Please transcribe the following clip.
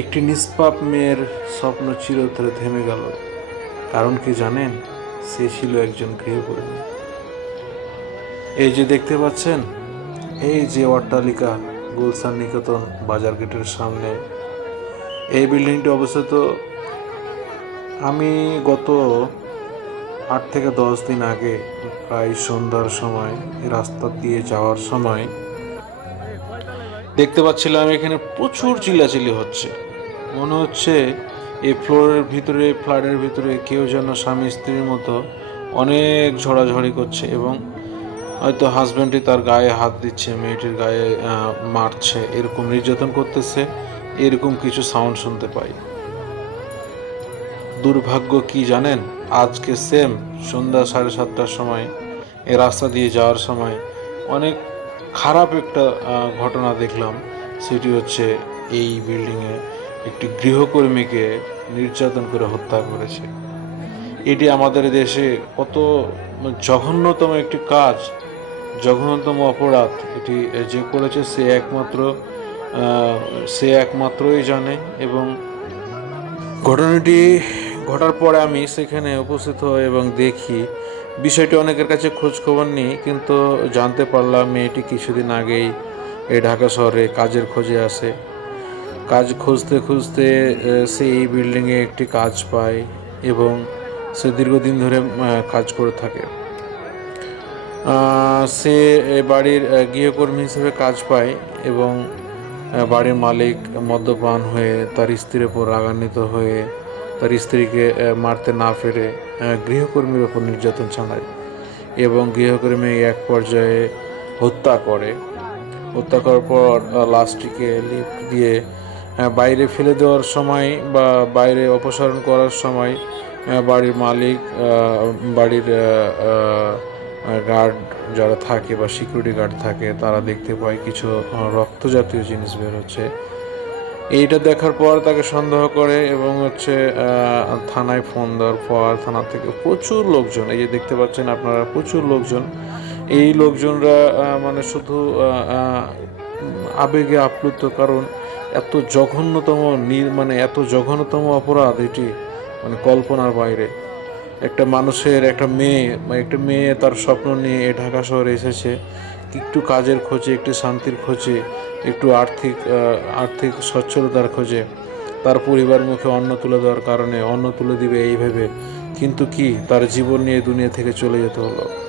একটি নিষ্পাপ মেয়ের স্বপ্ন চিরতরে থেমে গেল। কারণ কি জানেন? সে ছিল একজন গৃহকর্মী। এই যে দেখতে পাচ্ছেন, এই যে অট্টালিকা গুলশান নিকেতন বাজার গেটের সামনে, এই বিল্ডিংটি অবস্থিত আমি গত আট থেকে দশ দিন আগে, প্রায় সন্ধ্যার সময়, রাস্তা দিয়ে যাওয়ার সময় দেখতে পাচ্ছিলাম এখানে প্রচুর চিল্লাচিল্লি হচ্ছে। মনে হচ্ছে এই ফ্লোরের ভিতরে, ফ্ল্যাটের ভিতরে কেউ যেন স্বামী স্ত্রীর মতো অনেক ঝড়াঝড়ি করছে এবং হয়তো হাজব্যান্ডই তার গায়ে হাত দিচ্ছে, মেয়েটির গায়ে মারছে, এরকম নির্যাতন করতেছে, এরকম কিছু সাউন্ড শুনতে পাই। দুর্ভাগ্য কি জানেন? আজকে সেম সন্ধ্যা সাড়ে সাতটার সময়, এ রাস্তা দিয়ে যাওয়ার সময় অনেক খারাপ একটা ঘটনা দেখলাম। সেটি হচ্ছে এই বিল্ডিংয়ে একটি গৃহকর্মীকে নির্যাতন করে হত্যা করেছে। এটি আমাদের দেশে কত জঘন্যতম একটি কাজ, জঘন্যতম অপরাধ। এটি যে করেছে সে একমাত্র সে একমাত্রই জানে এবং ঘটনাটি ঘটার পরে আমি সেখানে উপস্থিত হই এবং দেখি। বিষয়টি অনেকের কাছে খোঁজ খবর নিই, কিন্তু জানতে পারলাম মেয়েটি কিছুদিন আগেই এই ঢাকা শহরে কাজের খোঁজে আসে। কাজ খুঁজতে খুঁজতে সে এই বিল্ডিংয়ে একটি কাজ পায় এবং সে দীর্ঘদিন ধরে কাজ করে থাকে। সে বাড়ির গৃহকর্মী হিসেবে কাজ পায় এবং বাড়ির মালিক মদ্যপান হয়ে তার স্ত্রীর ওপর রাগান্বিত হয়ে তার স্ত্রীকে মারতে না ফেরে গৃহকর্মীর ওপর নির্যাতন চালায় এবং গৃহকর্মী এক পর্যায়ে হত্যা করে। হত্যা করার পর লাশটিকে লিফট দিয়ে বাইরে ফেলে দেওয়ার সময় বা বাইরে অপসারণ করার সময় বাড়ির মালিক বাড়ির গার্ড যারা থাকে বা সিকিউরিটি গার্ড থাকে, তারা দেখতে পায় কিছু রক্ত জাতীয় জিনিস বের হচ্ছে। এইটা দেখার পর তাকে সন্দেহ করে এবং হচ্ছে থানায় ফোন দেওয়ার পর থানা থেকে প্রচুর লোকজন, এই যে দেখতে পাচ্ছেন আপনারা, প্রচুর লোকজন। এই লোকজনরা মানে শুধু আবেগে আপ্লুত, কারণ এত জঘন্যতম মানে এত জঘন্যতম অপরাধ এটি মানে কল্পনার বাইরে। একটা মানুষের, একটা মেয়ে বা একটা মেয়ে তার স্বপ্ন নিয়ে এ ঢাকা শহরে এসেছে। একটু কাজের খোঁজে, একটু শান্তির খোঁজে, একটু আর্থিক আর্থিক সচ্ছলতার খোঁজে। তার পরিবার মুখে অন্ন তুলে দেওয়ার কারণে, অন্ন তুলে দিবে এই ভেবে। কিন্তু কি, তার জীবন নিয়ে দুনিয়া থেকে চলে যেতে হলো।